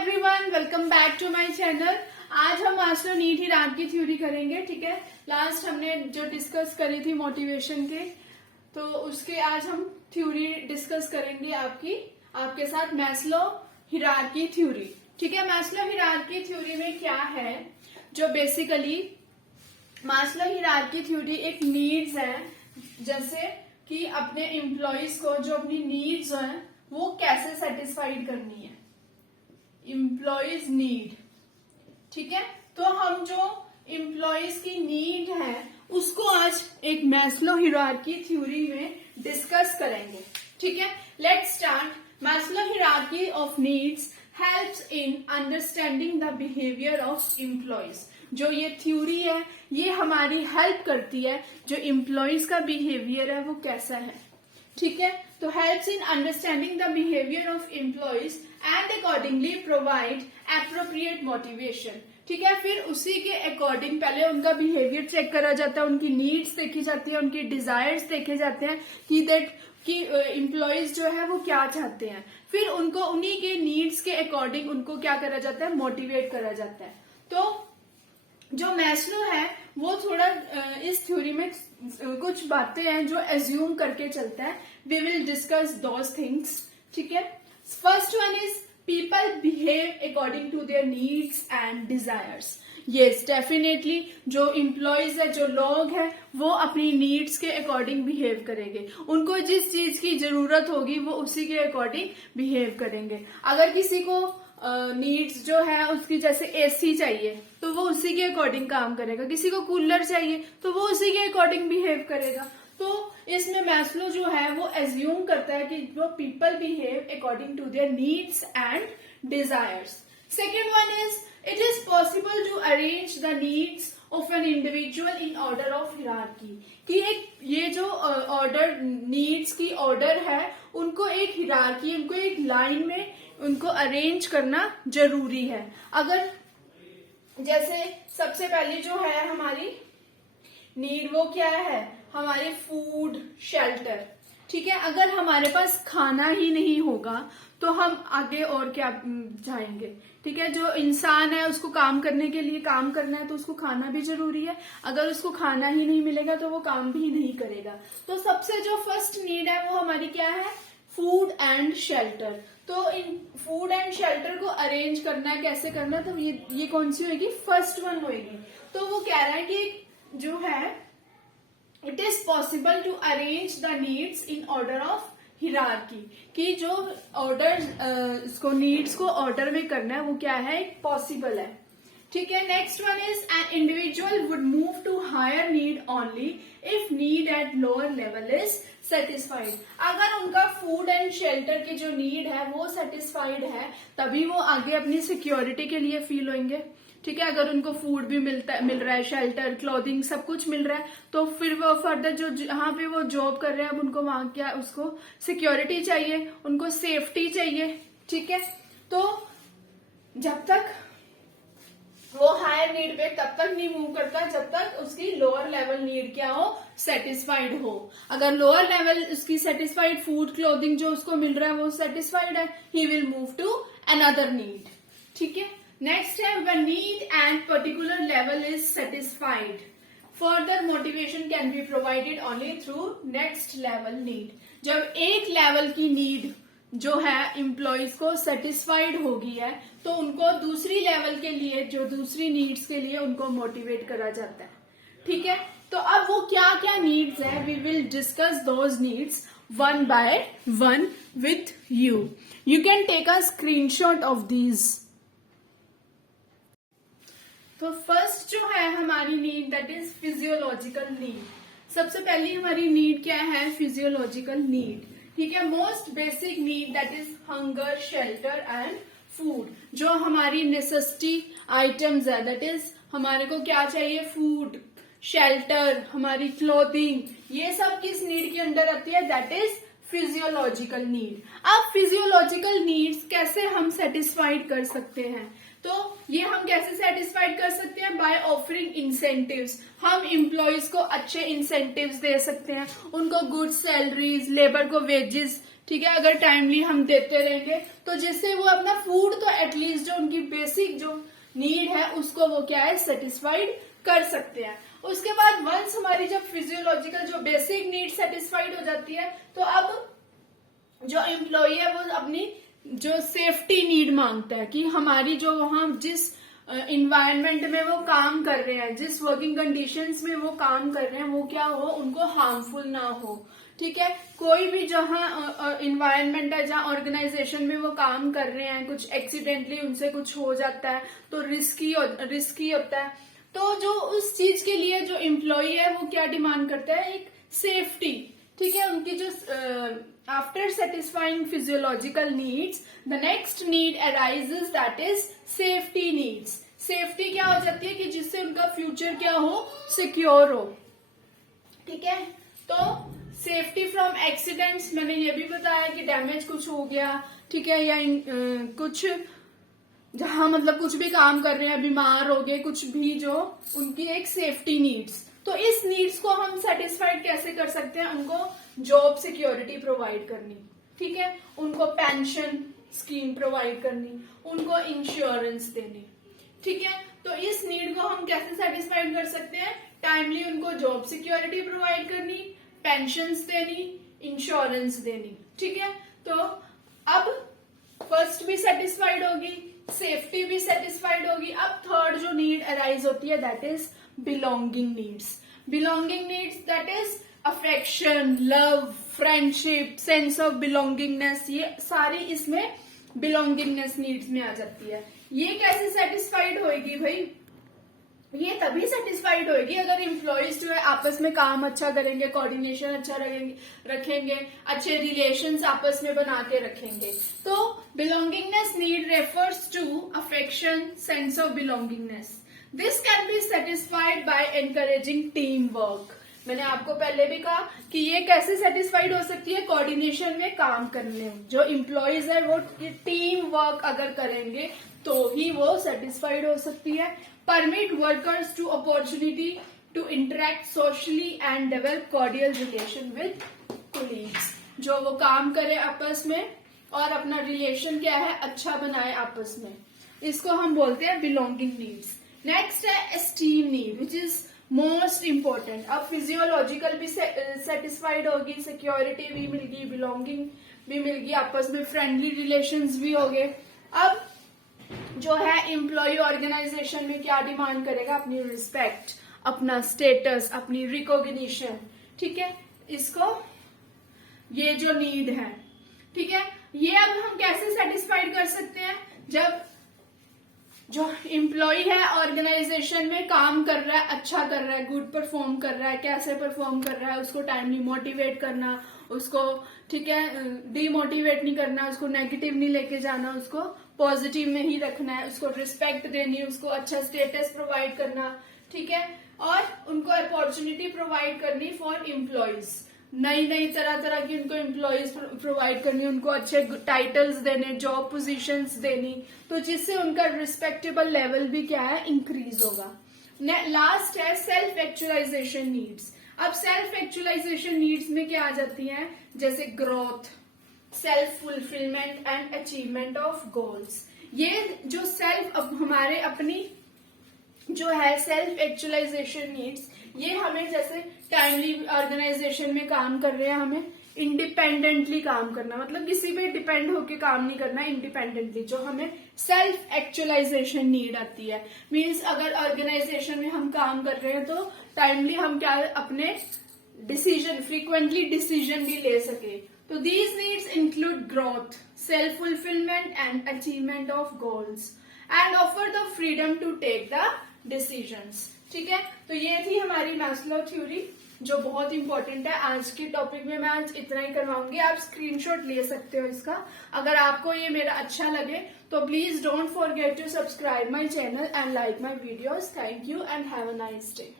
Everyone, welcome back to my channel. आज हम Maslow need hierarchy theory करेंगे। ठीक है, लास्ट हमने जो डिस्कस करी थी मोटिवेशन के, तो उसके आज हम थ्योरी डिस्कस करेंगे आपके साथ मास्लो हायरार्की थ्योरी। ठीक है, मास्लो हायरार्की थ्योरी में क्या है, जो बेसिकली मास्लो हायरार्की थ्योरी एक नीड्स है, जैसे कि अपने एम्प्लॉयज को जो अपनी नीड्स हैं वो कैसे सेटिस्फाइड करनी है, एम्प्लॉयज नीड। ठीक है, तो हम जो एम्प्लॉयज की नीड है उसको आज एक मास्लो हायरार्की थ्योरी में डिस्कस करेंगे। ठीक है, let's start. Maslow hierarchy of needs helps in understanding the behaviour of employees. जो ये थ्योरी है ये हमारी हेल्प करती है जो एम्प्लॉयज का बिहेवियर है वो कैसा है। ठीक है, तो helps in understanding the behaviour of employees and accordingly provide appropriate motivation. ठीक है, फिर उसी के अकॉर्डिंग पहले उनका बिहेवियर चेक करा जाता है, उनकी नीड्स देखी जाती है, उनकी डिजायर्स देखे जाते हैं कि एम्प्लॉयज जो है वो क्या चाहते हैं, फिर उनको उन्हीं के नीड्स के अकॉर्डिंग उनको क्या करा जाता है, मोटिवेट करा जाता है। तो जो मास्लो है वो थोड़ा इस थ्योरी में कुछ बातें हैं जो एज्यूम करके चलता है। We will discuss those things. ठीक है, first one is people behave according to their needs and desires. Yes, definitely जो एम्प्लॉयज है, जो लोग हैं, वो अपनी नीड्स के अकॉर्डिंग बिहेव करेंगे। उनको जिस चीज की जरूरत होगी वो उसी के अकॉर्डिंग बिहेव करेंगे। अगर किसी को नीड्स जो है उसकी जैसे एसी चाहिए तो वो उसी के अकॉर्डिंग काम करेगा, किसी को कूलर चाहिए तो वो उसी के अकॉर्डिंग बिहेव करेगा। तो इसमें मास्लो जो है वो एज्यूम करता है कि वो people behave according to their needs and desires. Second one is it is possible to arrange the needs of an individual in order of hierarchy. कि एक ये जो ऑर्डर नीड्स की ऑर्डर है उनको एक हायरार्की, उनको एक लाइन में उनको अरेंज करना जरूरी है। अगर जैसे सबसे पहले जो है हमारी नीड वो क्या है, हमारी फूड शेल्टर। ठीक है, अगर हमारे पास खाना ही नहीं होगा तो हम आगे और क्या जाएंगे। ठीक है, जो इंसान है उसको काम करने के लिए काम करना है तो उसको खाना भी जरूरी है। अगर उसको खाना ही नहीं मिलेगा तो वो काम भी नहीं करेगा। तो सबसे जो फर्स्ट नीड है वो हमारी क्या है, फूड एंड शेल्टर। तो इन फूड एंड शेल्टर को अरेंज करना है, कैसे करना है, तो ये कौन सी होगी, फर्स्ट वन होगी। तो वो कह रहा है कि जो है it is possible to arrange the needs in order of hierarchy. कि जो ऑर्डर इसको नीड्स को ऑर्डर में करना है वो क्या है, पॉसिबल है। ठीक है, next one is an individual would move to higher need only if need at lower level is satisfied. अगर उनका फूड एंड शेल्टर की जो नीड है वो सेटिस्फाइड है तभी वो आगे अपनी सिक्योरिटी के लिए फील होंगे। ठीक है, अगर उनको फूड भी मिल रहा है, शेल्टर, क्लोथिंग सब कुछ मिल रहा है, तो फिर वो फर्दर जो जहाँ पे वो जॉब कर रहे हैं अब उनको वहां क्या, उसको सिक्योरिटी चाहिए, उनको सेफ्टी चाहिए। ठीक है, तो जब तक वो हायर नीड पे तब तक नहीं मूव करता जब तक उसकी लोअर लेवल नीड क्या हो, सेटिस्फाइड हो। अगर लोअर लेवल उसकी सेटिस्फाइड, फूड क्लोथिंग जो उसको मिल रहा है वो सेटिस्फाइड है, he will move to another need. ठीक है, नेक्स्ट है when need and particular level is satisfied further motivation can be provided only through next level need. जब एक लेवल की नीड जो है एम्प्लॉयज को सेटिस्फाइड होगी है तो उनको दूसरी लेवल के लिए, जो दूसरी नीड्स के लिए उनको मोटिवेट करा जाता है। ठीक है, तो अब वो क्या क्या नीड्स है, we will discuss those needs one by one with you. You can take a screenshot of these. तो फर्स्ट जो है हमारी need that is physiological need. सबसे पहली हमारी नीड क्या है, फिजियोलॉजिकल नीड। ठीक है, most basic need that is hunger, shelter and food. जो हमारी नेसेसिटी आइटम्स है, दैट इज हमारे को क्या चाहिए, फूड, शेल्टर, हमारी क्लोथिंग, ये सब किस नीड के अंडर आती है, दैट इज फिजियोलॉजिकल नीड। अब फिजियोलॉजिकल नीड्स कैसे हम सेटिस्फाइड कर सकते हैं, तो ये हम कैसे सेटिस्फाइड कर सकते हैं? By offering incentives. हम एम्प्लॉयज को अच्छे इंसेंटिव्स दे सकते हैं, उनको गुड सैलरीज, लेबर को वेजेस, ठीक है, अगर टाइमली हम देते रहेंगे तो जिससे वो अपना फूड तो एटलीस्ट जो उनकी बेसिक जो नीड है उसको वो क्या है सेटिस्फाइड कर सकते हैं। उसके बाद वंस हमारी जब फिजियोलॉजिकल जो बेसिक नीड सेटिस्फाइड हो जाती है तो अब जो एम्प्लॉय है वो अपनी जो सेफ्टी नीड मांगता है कि हमारी जो वहां जिस इन्वायरमेंट में वो काम कर रहे हैं, जिस वर्किंग कंडीशंस में वो काम कर रहे हैं वो क्या हो, उनको हार्मफुल ना हो। ठीक है, कोई भी जहां इन्वायरमेंट है, जहां ऑर्गेनाइजेशन में वो काम कर रहे हैं, कुछ एक्सीडेंटली उनसे कुछ हो जाता है तो रिस्की होता है। तो जो उस चीज के लिए जो एम्प्लॉय है वो क्या डिमांड करता है, एक सेफ्टी। ठीक है, उनकी जो after satisfying physiological needs the next need arises that is safety needs. Safety क्या हो जाती है कि जिससे उनका फ्यूचर क्या हो, सिक्योर हो। ठीक है, तो सेफ्टी फ्रॉम एक्सीडेंट्स, मैंने ये भी बताया कि डैमेज कुछ हो गया, ठीक है, या कुछ जहां मतलब कुछ भी काम कर रहे हैं, बीमार हो गए, कुछ भी जो उनकी एक सेफ्टी नीड्स। तो इस नीड्स को हम सेटिस्फाइड कैसे कर सकते हैं? उनको जॉब सिक्योरिटी प्रोवाइड करनी, ठीक है, उनको पेंशन स्कीम प्रोवाइड करनी, उनको इंश्योरेंस देनी। ठीक है, तो इस नीड को हम कैसे सेटिस्फाइड कर सकते हैं? टाइमली उनको जॉब सिक्योरिटी प्रोवाइड करनी, पेंशन्स देनी, इंश्योरेंस देनी। ठीक है, तो अब फर्स्ट भी सेटिस्फाइड होगी, सेफ्टी भी सेटिस्फाइड होगी। अब थर्ड जो नीड अराइज होती है that is belonging needs. Belonging needs that is affection, love, friendship, sense of belongingness, ये सारी इसमें बिलोंगिंगनेस नीड्स में आ जाती है। ये कैसे सेटिस्फाइड होगी भाई? ये तभी सेटिस्फाइड होगी अगर एम्प्लॉयज जो है आपस में काम अच्छा करेंगे, कोऑर्डिनेशन अच्छा रखेंगे, अच्छे रिलेशंस आपस में बना के रखेंगे। तो belongingness need refers to affection, sense of belongingness. This can be satisfied by encouraging team work. मैंने आपको पहले भी कहा कि ये कैसे सेटिस्फाइड हो सकती है? कोऑर्डिनेशन में काम करने में। जो एम्प्लॉयज है वो टीम वर्क अगर करेंगे तो ही वो सेटिस्फाइड हो सकती है। Permit workers to opportunity to interact socially and develop cordial relation with colleagues. जो वो काम करे आपस में और अपना रिलेशन क्या है अच्छा बनाए आपस में, इसको हम बोलते हैं बिलोंगिंग नीड्स। नेक्स्ट है esteem need which is most important. अब फिजियोलॉजिकल भी सेटिस्फाइड होगी, सिक्योरिटी भी मिल गई, बिलोंगिंग भी मिल गई, आपस में फ्रेंडली रिलेशंस भी हो गए। अब जो है एम्प्लॉय ऑर्गेनाइजेशन में क्या डिमांड करेगा? अपनी रिस्पेक्ट, अपना स्टेटस, अपनी रिकॉग्निशन। ठीक है, इसको ये जो नीड है, ठीक है, ये अब हम कैसे सेटिस्फाइड कर सकते हैं? जब जो एम्प्लॉय है ऑर्गेनाइजेशन में काम कर रहा है, अच्छा कर रहा है, गुड परफॉर्म कर रहा है, कैसे परफॉर्म कर रहा है, उसको टाइमली मोटिवेट करना, उसको ठीक है डीमोटिवेट नहीं करना, उसको नेगेटिव नहीं लेके जाना, उसको पॉजिटिव में ही रखना है, उसको रिस्पेक्ट देनी, उसको अच्छा स्टेटस प्रोवाइड करना। ठीक है, और उनको अपॉर्चुनिटी प्रोवाइड करनी फॉर एम्प्लॉयज, नई तरह की उनको एम्प्लॉयज प्रोवाइड करनी, उनको अच्छे टाइटल्स देने, जॉब पोजीशंस देनी, तो जिससे उनका रिस्पेक्टेबल लेवल भी क्या है इंक्रीज होगा। लास्ट है सेल्फ एक्चुअलाइजेशन नीड्स। अब सेल्फ एक्चुअलाइजेशन नीड्स में क्या आ जाती हैं? जैसे growth, self fulfilment and achievement of goals. ये जो सेल्फ हमारे अपनी जो है सेल्फ एक्चुअलाइजेशन नीड्स, ये हमें जैसे टाइमली ऑर्गेनाइजेशन में काम कर रहे हैं, हमें इंडिपेंडेंटली काम करना, मतलब किसी पे डिपेंड होके काम नहीं करना, इंडिपेंडेंटली। जो हमें सेल्फ एक्चुअलाइजेशन नीड आती है मीन्स अगर ऑर्गेनाइजेशन में हम काम कर रहे हैं तो टाइमली हम क्या अपने डिसीजन, फ्रीक्वेंटली डिसीजन भी ले सके। तो these needs include growth, self fulfilment and achievement of goals and offer the freedom to take the decisions. ठीक है, तो ये थी हमारी मैस्लो थ्योरी जो बहुत इंपॉर्टेंट है। आज के टॉपिक में मैं आज इतना ही करवाऊंगी, आप स्क्रीनशॉट ले सकते हो इसका। अगर आपको ये मेरा अच्छा लगे तो please don't forget to subscribe my channel and like my videos. Thank you and have a nice day.